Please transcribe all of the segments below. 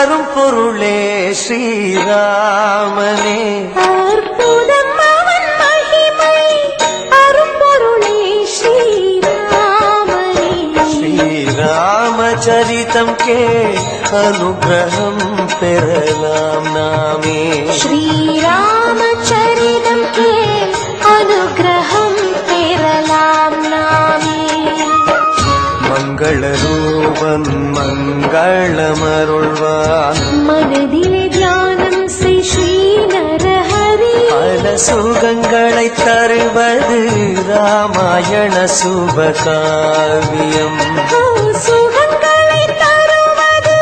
அரும்பொருளே ஸ்ரீராமனே அற்புதம் அவன் மகிமை அரும்பொருளே ஸ்ரீராமனே ஸ்ரீராமச்சரிதம் கே அனுகிரகம் பெறலாம் நாமே ஸ்ரீராமச்சரிதம் கே அனுகிரகம் பெறலாம் நாமே மங்களரூபன் மங்களமருள்வான் மனதிலே தியானம் செய் ஸ்ரீ நரஹரி பல சுகங்களை தருவது ராமாயண சுபகாவியம் சுகங்களை தருவது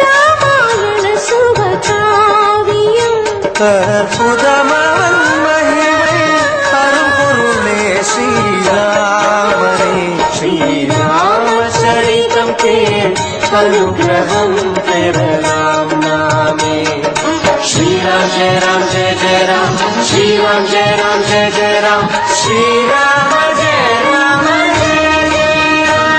ராமாயண சுபகாவியம் அற்புதமவன் மகிமை அரும்பொருளே ஸ்ரீராமனே ஸ்ரீராமச்சரிதம் கேள் அனுகிரகம் பெறலாம் நாமே ஸ்ரீராம் ஜெய ராம் ஜெய ஜெய ராம் ஸ்ரீராம் ஜெய ராம் ஜெய ஜெய ராம் ஸ்ரீராம ஜெய ராம ஜெய ஜெய ராம்.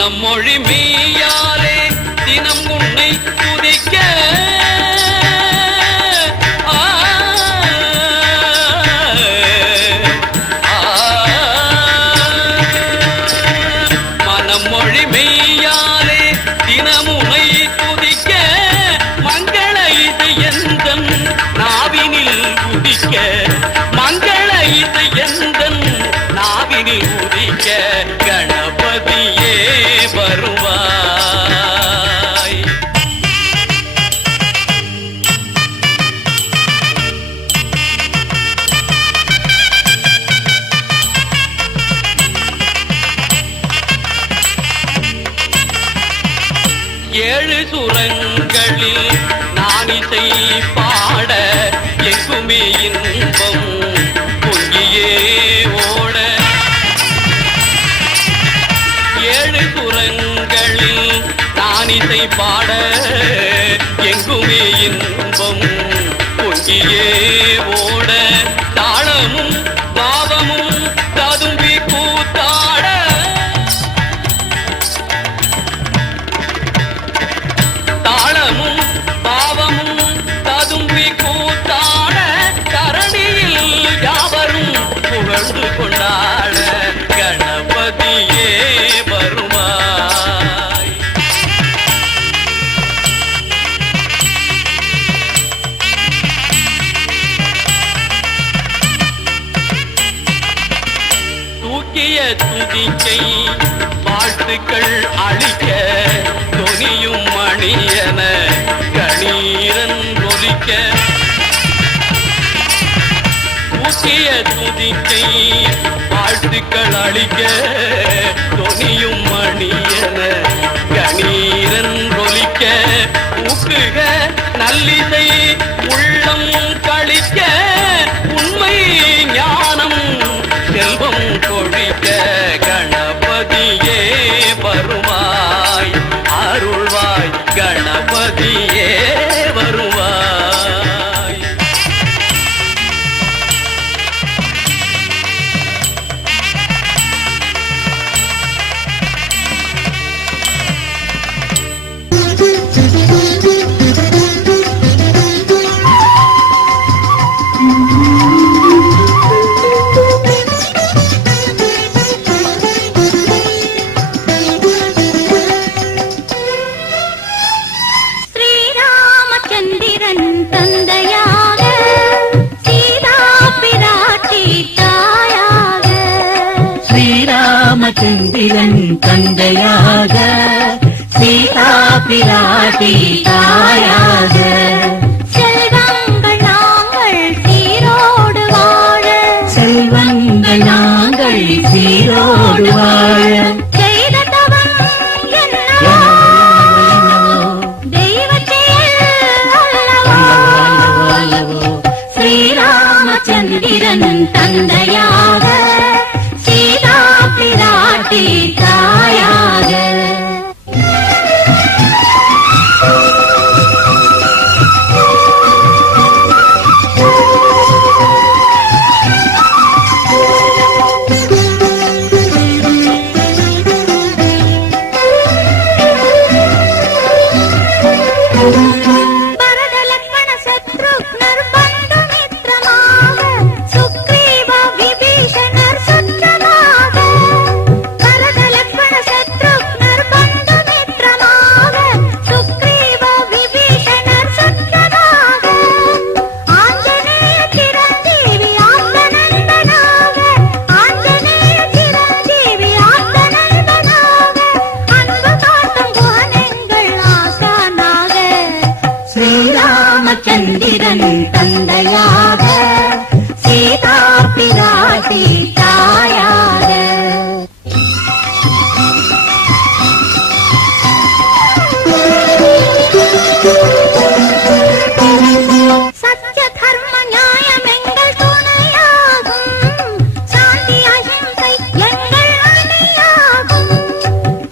மனம் மொழி மெய்யாலே தினம் உன்னை துதிக்க மனம் மொழி மெய்யாலே தினமுனை துதிக்க மங்கள இது எந்தன் நாவினில் உதிக்க மங்கள இது எந்தன் நாவினில் உதிக்க கணபதியே வருவாய். ஏழு சுரங்களில் நான் இசை பாட எங்குமே இன்பம் பொங்கியே ஓட ஏழு சுரங்களில் நான் இசை பாட எங்குமே இன்பம் பொங்கியே ஓட தாளமும் பாவமும் ததும்பி கூத்தாட தாளமும் பாவமும் ததும்பி கூத்தாட தரணியில் யாவரும் புகழ்ந்து கொண்டாட கணபதியே வருவாய். தூக்கிய துதிக்கை வாழ்த்துக்கள் அளிக்க தொனியும் மணியன கணீரன் ஒலிக்க தூக்கிய துதிக்கை வாழ்த்துக்கள் அளிக்க தொனியும் மணியன கணீரன் ஒலிக்க ஊக்குக நல்லிசை உள்ளம் கழிக்க உண்மை ஞானம் செல்வம் கொழிக்க கணபதியே வருவாய் அருள்வாய் கணபதியே வருவாய். ஸ்ரீராமச்சந்திரன் தந்தையாக சீதா பிராட்டி தாயாக ஸ்ரீராமச்சந்திரன் தந்தையாக சீதா பிராட்டி தாயாக செல்வங்கள் நாங்கள் சீரோடு வாழ செல்வங்கள் நாங்கள் சீரோடு வாழ செய்த தவம் என்னவோ தெய்வச் செயல் அல்லவோ. ஸ்ரீராமச்சந்திரன் தந்தையாக சீதா பிராட்டி தாயாக பரத லக்ஷ்மண சத்ருக்னர் பந்து மித்ரமாக சுக்ரீவ விபீஷணர் சுற்றமாக பரத லக்ஷ்மண சத்ருக்னர் பந்து மித்ரமாக சுக்ரீவ விபீஷணர் சுற்றமாக ஆஞ்சநேய சிரஞ்சீவி ஆப்தநந்தனாக ஆஞ்சநேய சிரஞ்சீவி ஆப்தநந்தனாக அன்பு காட்டும் குணங்கள் ஆசானாக ஸ்ரீராமச்சந்திரன் தந்தையாக சீதா பிராட்டி தாயாக சத்ய தர்ம நியாயம் எங்கள் துணையாகும் சாந்தி அஹிம்சை எங்கள் அணியாகும்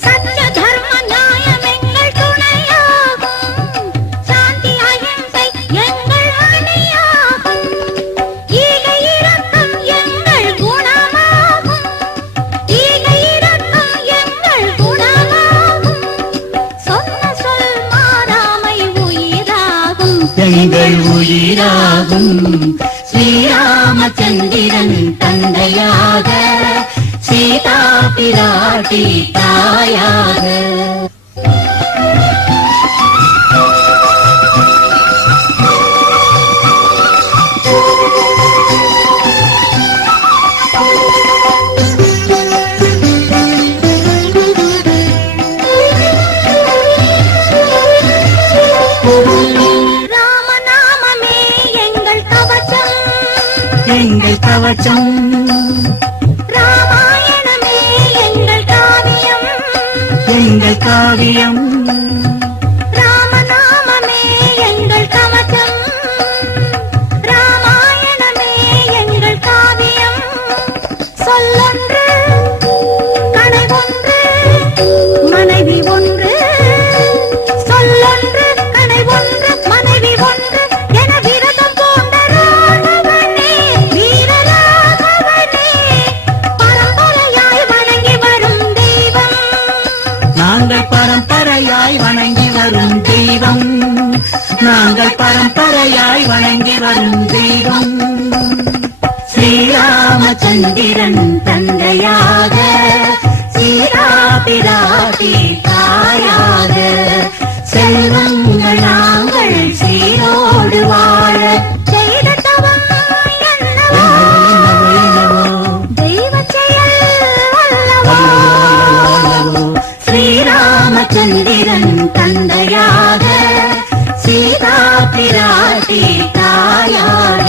சத்ய தர்ம நியாயம் எங்கள் துணையாகும் சாந்தி அஹிம்சை எங்கள் அணியாகும் எங்கள் உயிராகும் ஸ்ரீராமச்சந்திரன் தந்தையாக சீதா பிராட்டி தாயாக. எங்கள் கவச்சம் ராமாயணமே எங்கள் காவியம், எங்கள் காவியம் ராமநாமமே எங்கள் கவச்சம், ராமாயணமே எங்கள் காவியம். சொல்லொன்று கனவொன்று மனைவி ஒன்று, சொல்லொன்று கனவொன்று மனைவி ஒன்று என விரதம் பூண்ட ராகவனே வீரராகவனே பரம்பரையாய் வணங்கி வரும் தெய்வம். நாங்கள் பரம்பரையாய் வணங்கி வரும் தெய்வம், நாங்கள் பரம்பரையாய் வணங்கி வரும் தெய்வம். ஸ்ரீராமச்சந்திரன் தந்தையாக சீதா பிராட்டி தாயாக செல்வங்கள் நாங்கள் சீரோடு வாழ செய்த தவம் என்னவோ தெய்வச் செயல் அல்லவோ. ஸ்ரீராமச்சந்திரன் தந்தையாக சீதா பிராட்டி தாயாக.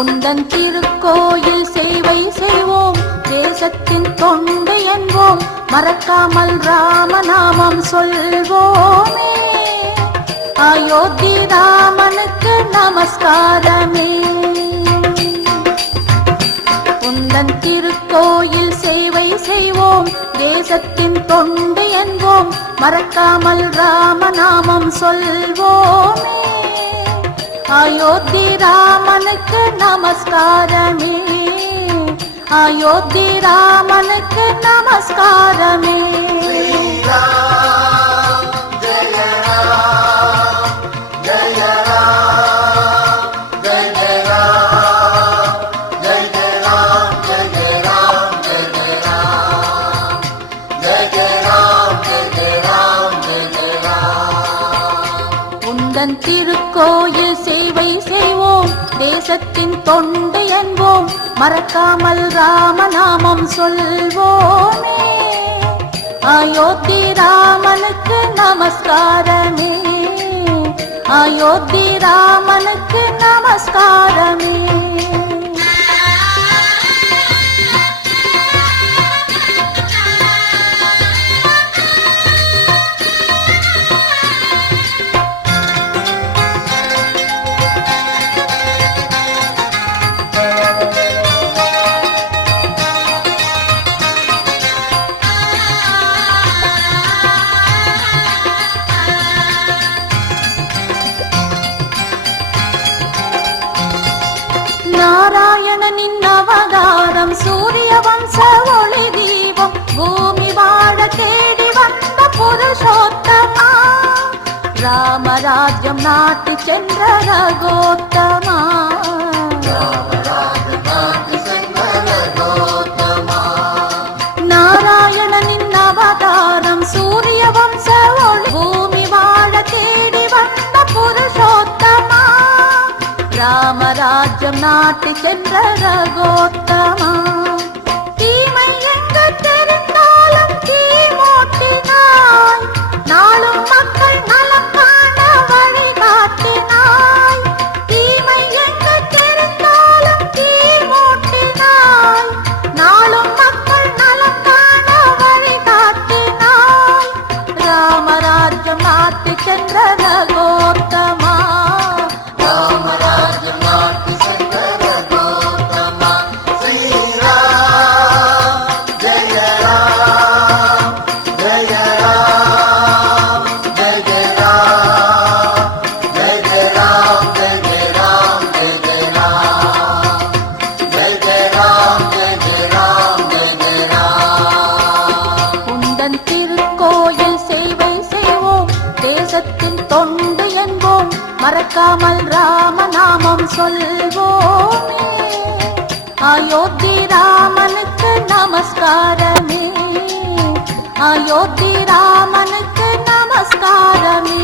உந்தன் திருக்கோயில் சேவை செய்வோம், தேசத்தின் தொண்டு என்போம், மறக்காமல் ராமநாமம் சொல்வோமே. அயோத்தி ராமனுக்கு நமஸ்காரமே. உந்தன் திருக்கோயில் சேவை செய்வோம், தேசத்தின் தொண்டு என்போம், மறக்காமல் ராமநாமம் சொல்வோமே. அயோத்தி ராமனுக்கு நமஸ்காரமே, அயோத்தி ராமனுக்கு நமஸ்காரமே. உந்தன் திருக்கோயில் சேவை செய்வோம், தேசத்தின் தொண்டு என்போம், மறக்காமல் ராமநாமம் சொல்வோமே. அயோத்தி ராமனுக்கு நமஸ்காரமே, அயோத்தி ராமனுக்கு நமஸ்காரமே. நாராயணனின் அவதாரம் சூரிய வம்ச ஒளி தீபம், பூமி வாழ தேடி வந்த புருஷோத்தமா, ராமராஜ்யம் நாட்டு சென்ற ரகோத்தமா. நாராயணனின் அவதாரம் சூரிய வம்ச ஒளி, பூமி வாழ தேடி வந்த புருஷோத்தமா, ராமராஜ்யம் நாட்டு சென்ற ரகோத்தமா. தீமை எங்கு தெரிந்தாலும் தீமூட்டினாய், நாளும் மக்கள் நலம் காண வழிகாட்டினாய். தீமை எங்கு தெரிந்தாலும் தீமூட்டினாய், நாளும் மக்கள் நலம் காண வழிகாட்டினாய். ராமராஜ்யம் நாட்டு சென்ற ரகோத்தமா, ராமநாமம் சொல்வோமே, அயோத்தி ராமனுக்கு நமஸ்காரமே, அயோத்தி ராமனுக்கு நமஸ்காரமே.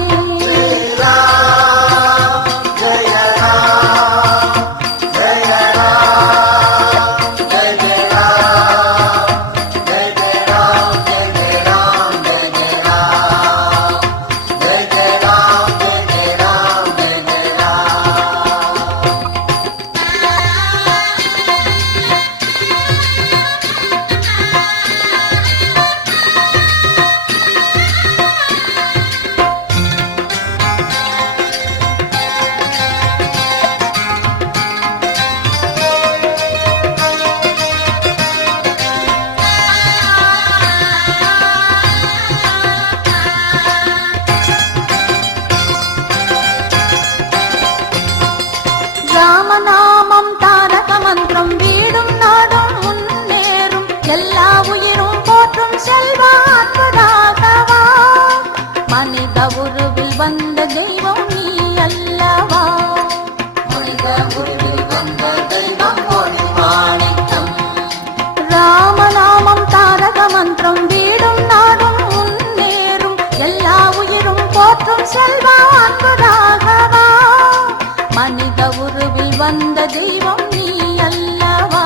ராமநாமம் தாரக மந்திரம் வீடும் நாடும் முன்னேறும், எல்லா உயிரும் போற்றும் செல்வா அற்புதாகவா, மனித உருவில் வந்த தெய்வம் நீ அல்லவா, மனித உருவில் வந்த தெய்வம் ஒரு மாணிக்கம். ராமநாமம் தாரக மந்திரம் வீடும் நாடும் முன்னேறும், எல்லா உயிரும் போற்றும் செல்வா அற்புதாகவா, மனித உருவில் வந்த தெய்வம் நீ அல்லவா,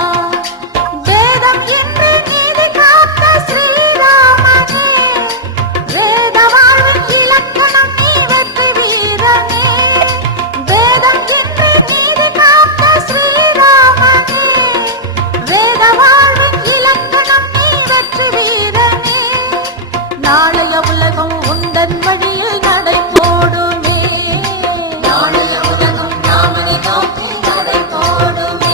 வேதம் என்று நீதி காத்த ஸ்ரீராமனே, வேத வாழ்வின் இலக்கணம் நீ வெற்றி வீரனே, வேதம் என்று நீதி காத்த ஸ்ரீராமனே, வேத வாழ்வின் இலக்கணம் நீ வெற்றி வீரனே, நாளைய உலகம் உந்தன் வழியில் நடை போடுமே, நாளைய உலகம் ராமனை நோக்கி நடை போடுமே.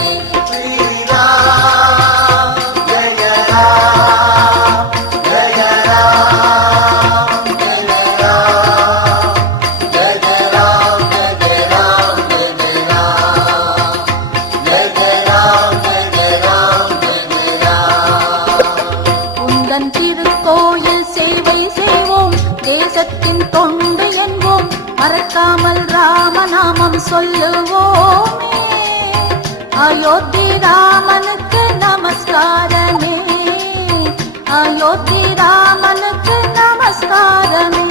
உந்தன் திருக்கோயில் சேவை செய்வோம், தேசத்தின் தொண்டு என்போம், மறக்காமல் ராமநாமம் சொல்லுவோமே, அயோத்தி ராமனுக்கு நமஸ்காரமே, அயோத்தி ராமனுக்கு நமஸ்காரமே.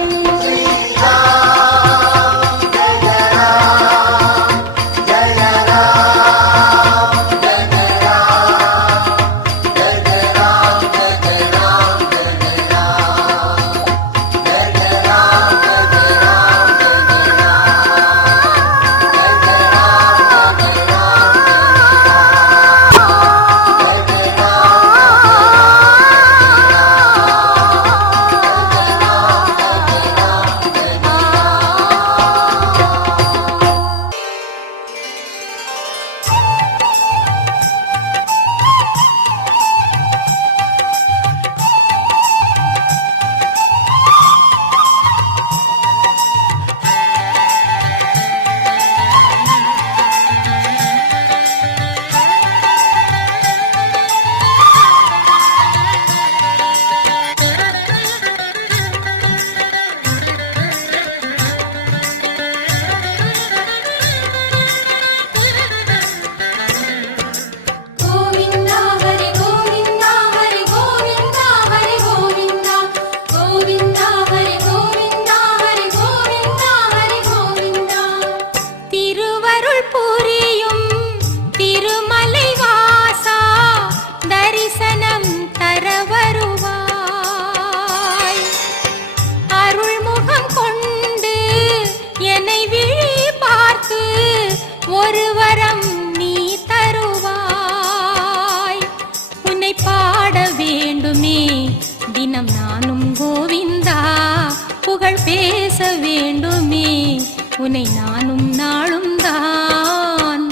பேச வேண்டுமே உன்னை நானும் நாளும் தான்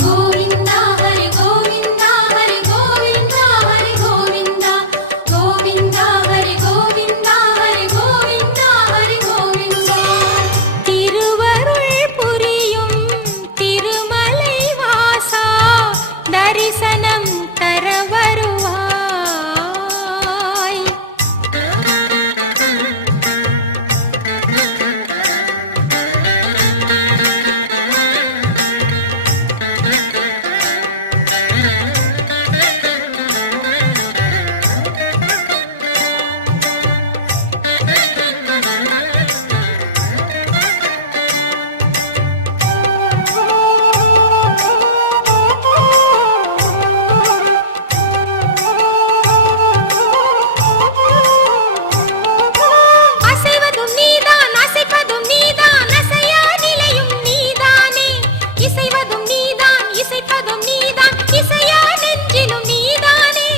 இசைவதும் நீதான் இசைப்பதும் நீதான் இசையா நெஞ்சிலும் நீதானே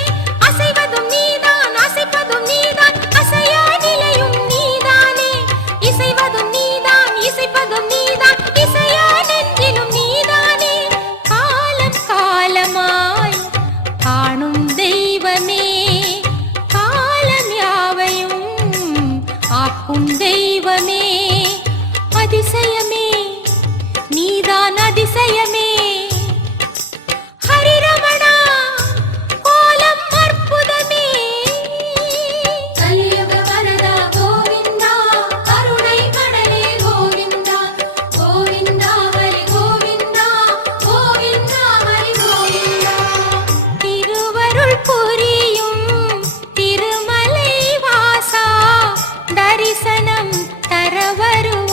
அசைவதும் நீதான் அசைப்பதும் நீதான் அசையா நிலையும் நீதானே இசைவதும் நீதான் இசைப்பதும் நீதான் இசையா நெஞ்சிலும் நீதானே காலம் காலமாய் காணும் தெய்வமே காலம் யாவையும் ஆக்கும் தெய்வமே அதிசயமே நீதான் அதிசயமே ஹரிரமணா கோலம் அற்புதமே கலியுக வரதா கோவிந்தா கருணை கடலே கோவிந்தா கோவிந்தா ஹரி கோவிந்தா கோவிந்தா ஹரி கோவிந்தா திருவருள் புரியும் திருமலை வாசா தரிசனம் தர வருவாய்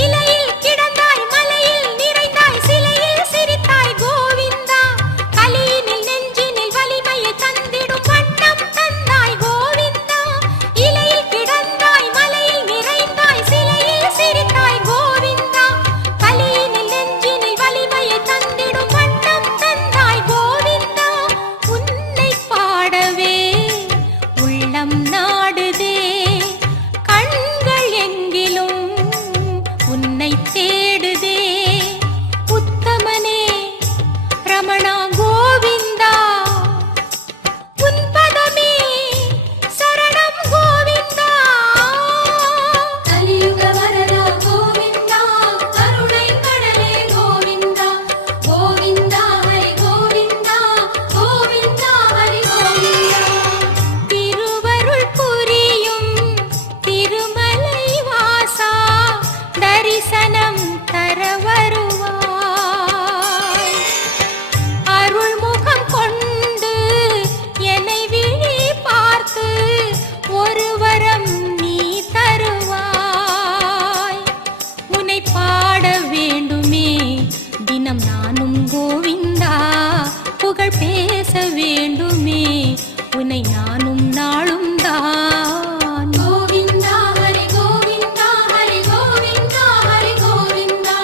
இலையில் கிடந்தாய் மலையில் நிறைந்தாய் சிலையில் சிரித்தாய் கோவிந்தா கலியினில் நெஞ்சினில் வலிமையை தந்திடும் வண்ணம் தந்தாய் கோவிந்தா இலையில் கிடந்தாய் மலையில் நிறைந்தாய் சிலையில் சிரித்தாய் கோவிந்தா கலியினில் நெஞ்சினில் வலிமையை தந்திடும் வண்ணம் தந்தாய் கோவிந்தா உன்னை பாடவே உள்ளம் நாடுதே கண்கள் எங்கிலும் உன்னை தேடுதே உத்தமனே ரமணா கோவிந்தா உன் பதமே சரணம் கோவிந்தா கலியுக வரதா கோவிந்தா கருணை கடலே கோவிந்தா கோவிந்தா ஹரி கோவிந்தா கோவிந்தா ஹரி கோவிந்தா திருவருள் புரியும் திருமலை வாசா தரிசனம் தர வருவாய் அருள்முகம் கொண்டு என்னை விழி பார்த்து ஒரு வரம் நீ தருவாய் உன்னை பாட வேண்டுமே தினம் நானும் கோவிந்தா புகழ் பேச வேண்டுமே உன்னை நானும் நாளும் தான் கோவிந்தா ஹரி கோவிந்தா ஹரி கோவிந்தா ஹரி கோவிந்தா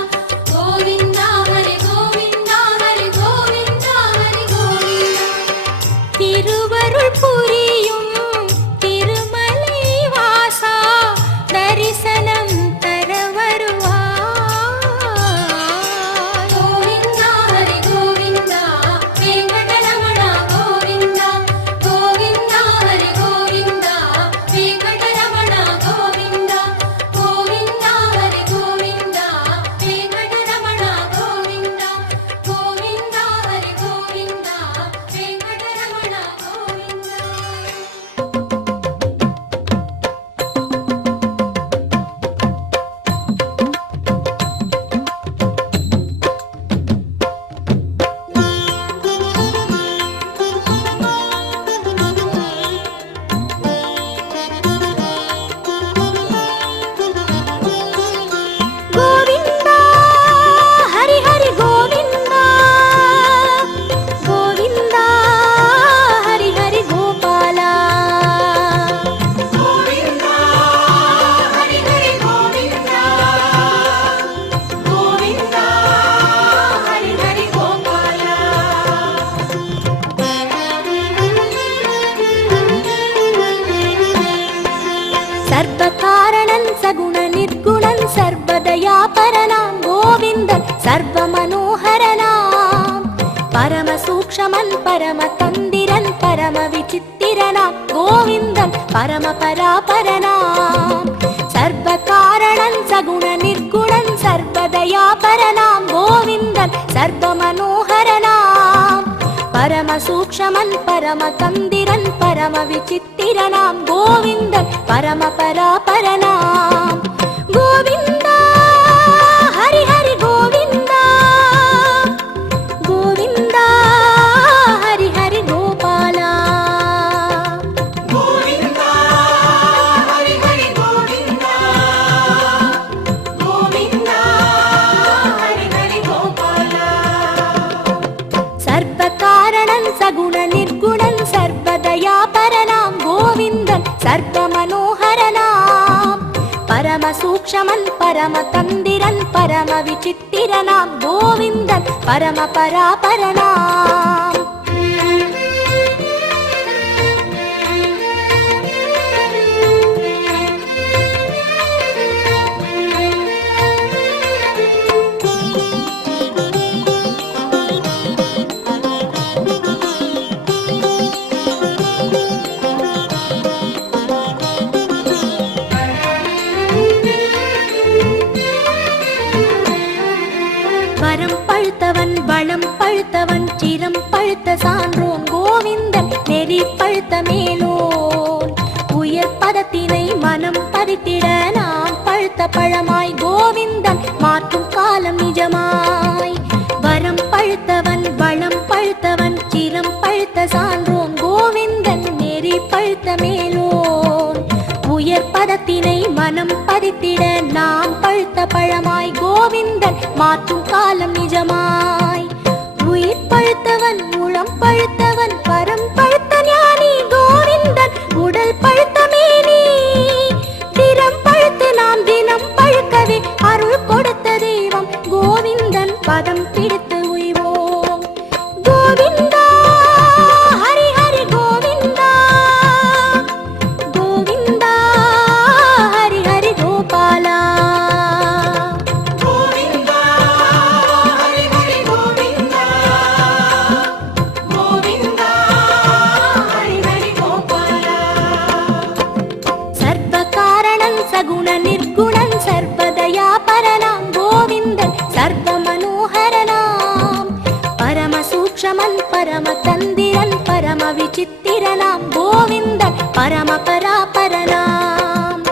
கோவிந்தா ஹரி கோவிந்தா ஹரி கோவிந்தா ஹரி கோவிந்தா திருவருள் புரியும் திருமலை வாசா தரிசனம் தர வருவாய் கோவிந்தா ஹரி கோவிந்தா வெங்கடரமணா கோவிந்தா கோவிந்தா ஹரி கோவிந்தா வெங்கடரமணா கோவிந்தா கோவிந்தா ஹரி கோவிந்தா வெங்கடரமணா கோவிந்தா கோவிந்தா ஹரி கோவிந்தா வெங்கடரமணா கோவிந்தா கோவிந்தா ஹரி ஹரி கோவிந்தா கோவிந்தா ஹரி ஹரி கோபாலா கோவிந்தா ஹரி ஹரி கோவிந்தா கோவிந்தா ஹரி ஹரி கோபாலா சர்வ காரணன் சகுண நிர்குணன் சர்வதயாபரனாம் கோவிந்தன் சர்வ மனோகரனாம் பரம சூக்ஷமன் பரம தந்திரன் பரம விசித்திரனாம் கோவிந்தன் பரம பராபரனாம் சர்வ காரணன் சகுண நிர்குணன் சர்வதயாபரனாம் கோவிந்தன் சர்வ மனோகரனாம் பரம சூக்ஷமன் சூக்ஷமன் பரம தந்திரன் பரம விசித்திரனாம் கோவிந்தன் பரம பராபரனாம் கோவிந்தா ஹரி ஹரி கோவிந்தா கோவிந்தா ஹரி ஹரி கோபாலா கோவிந்தா ஹரி ஹரி கோவிந்தா கோவிந்தா ஹரி ஹரி கோபாலா சர்வ காரணன் சகுண நிர்குணன் சர்வதயாபரனாம் கோவிந்தன் சர்வ மனோகரனாம் பரம சூக்ஷமன் பரம தந்திரன் பரம விசித்திரனாம் கோவிந்தன் பரம பராபரனாம் வரம் பழுத்தவன் வளம் பழுத்தவன் சிரம் பழுத்த சான்றோன் கோவிந்தன் நெறி பழுத்த மேலோன் உயர் பதத்தினை மனம் பறித்திட நாம் பழுத்த பழமாய் கோவிந்தன் மாற்றும் காலம் நிஜமாய் வரம் பழுத்தவன் வளம் பழுத்தவன் சிரம் பழுத்த சான்றோன் கோவிந்தன் நெறி பழுத்த மேலோன் உயர் பதத்தினை மனம் பறித்திட நாம் பழுத்த பழமாய் கோவிந்தன் மாற்றும் காலம் நிஜமாய் உயிர் பழுத்தவன் உளம் பழுத்தவன் பரம் பழுத்த ஞானி கோவிந்தன் உடல் பழுத்த மேனி திறம் பழுத்து நாம் தினம் பழுக்கவே அருள் கொடுத்த தெய்வம் கோவிந்தன் பதம் பிடித்து உய்வோம் கோவிந்தா ஹரி ஹரி கோவிந்தா கோவிந்தா ஹரி ஹரி கோபாலா கோவிந்தா ஹரி ஹரி கோவிந்தா கோவிந்தா ஹரி ஹரி கோபாலா சர்வ காரணன் சகுண நிர்குணன் சர்வதயாபரனாம் கோவிந்தன் சர்வ மனோகரனாம் பரம சூக்ஷமன் பரம தந்திரன் பரம விசித்திரனாம் கோவிந்தன் பரம பராபரனாம்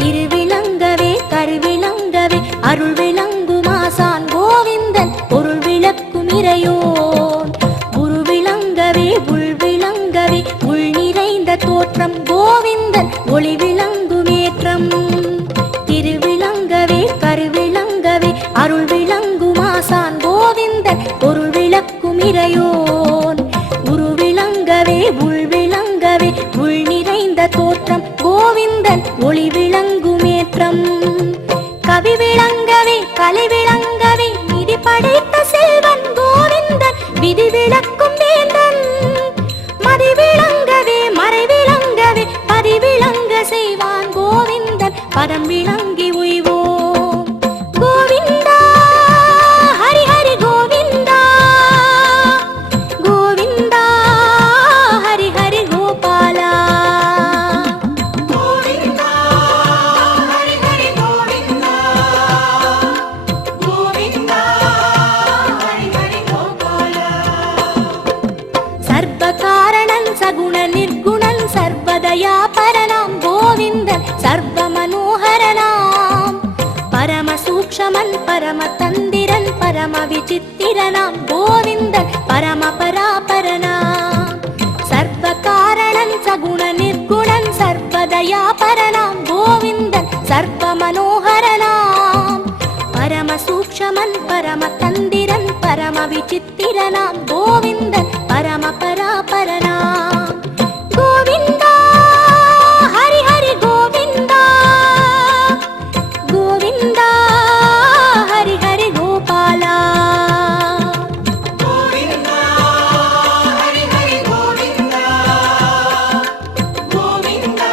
திருவிளங்கவே கருவிளங்கவே அருள் விளங்குமாசான் கோவிந்தன் பொருள் விளக்கும் இறையோன் குரு விளங்கவே உள் விளங்கவே உள் நிறைந்த தோற்றம் கோவிந்தன் ஒளி விளங்குமேற்றம் திருவிளங்கவே கருவிளங்கவே அருள் விளங்குமாசான் கோவிந்தன் பொருள் விளக்கும் இறையோன் குரு விளங்கவே உள் விளங்கவே உள் நிறைந்த தோற்றம் கோவிந்தன் ஒளி விளங்குமேற்றம் கவி விளங்கவே கலை விளங்கவே நிதி படைத்த செல்வன் கோவிந்தன் விதி விளக்கும் வேந்தன் மதி விளங்கவே மறை விளங்கவே பதி விளங்க செய்வான் கோவிந்தன் பதம் விளங்கி உய்வோம் கோவிந்தா ஹரி ஹரி கோவிந்தா கோவிந்தா ஹரி ஹரி கோபாலா கோவிந்தா ஹரி ஹரி கோவிந்தா கோவிந்தா ஹரி ஹரி கோபாலா சர்வ காரணன் சகுண நிர்குணன் சர்வதயாபரனாம் கோவிந்தன் சர்வ மனோகரனாம் பரம சூக்ஷமன் பரம தந்திரன் பரம விசித்திரனாம் கோவிந்தன் பரம பராபரனாம் சர்வ காரணன் சகுண நிர்குணன் சர்வதயாபரனாம் கோவிந்தன் சர்வ மனோகரனாம் பரம சூக்ஷமன் பரம தந்திரன் பரம விசித்திரனாம் கோவிந்தன் பரம பராபரனாம் கோவிந்தா ஹரி ஹரி கோவிந்தா கோவிந்தா ஹரி ஹரி கோபாலா கோவிந்தா ஹரி ஹரி கோவிந்தா கோவிந்தா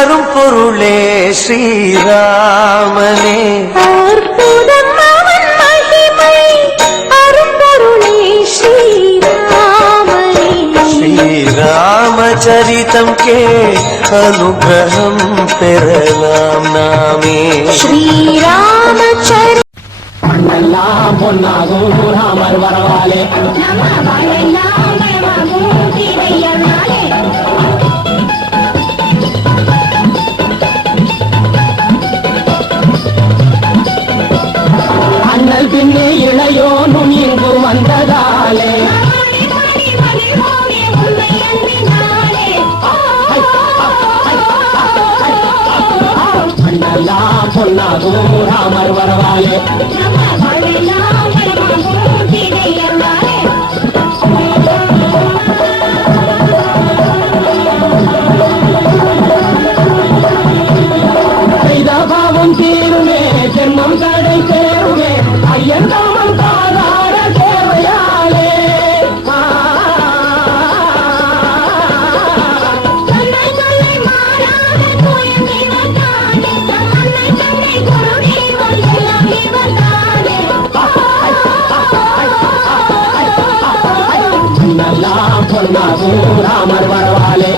அரும்பொருளே ஸ்ரீராமனே அற்புதம் அவன் மகிமை அரும்பொருளே ஸ்ரீராமனே ஸ்ரீராமச்சரிதம் கே அனுகிரகம் பெறலாம் நாமே ஸ்ரீராமச்சரி மண்ணெல்லாம் பொன்னாகும் ராமர் வரவாலே நம்ம வாழெல்லாம் மயமாகும் தீரையனாலே அண்ணல் பின்னே இளையோனும் இங்கு வந்ததாலே மண்ணெல்லாம் பொன்னாகும் ராமர் வரவாலே செய்த பாவம் தீருமே ஜென்மம் கடை சேருமே ஐயன் ராமன் தாதார சேவையாலே மண்ணெல்லாம் பொன்னாகும் ராமர் வரவாலே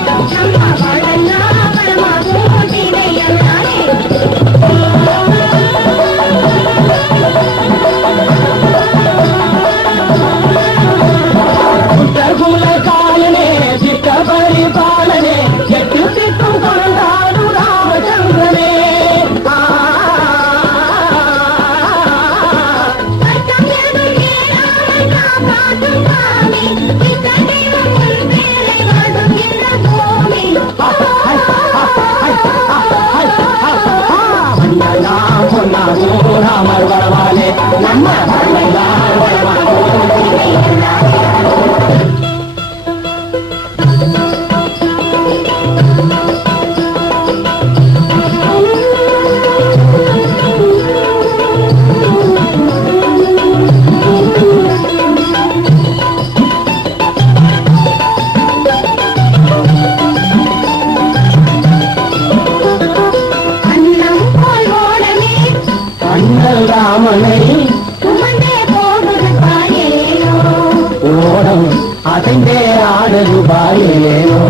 குல காலனே சித்த பரிபாலனே எட்டு சித்தம் கொண்டாடு ராமச்சந்திரனே மண்ணெல்லாம் பொன்னாகும் ராமர் வரவாலே நம்ம மண்ணெல்லாம் அன்னம் போல் ஓடமே அண்ணல் ராமனை சுமந்தே போகுது பாயேனோ ஓடம் அசைந்தே ஆடுது பாயேனோ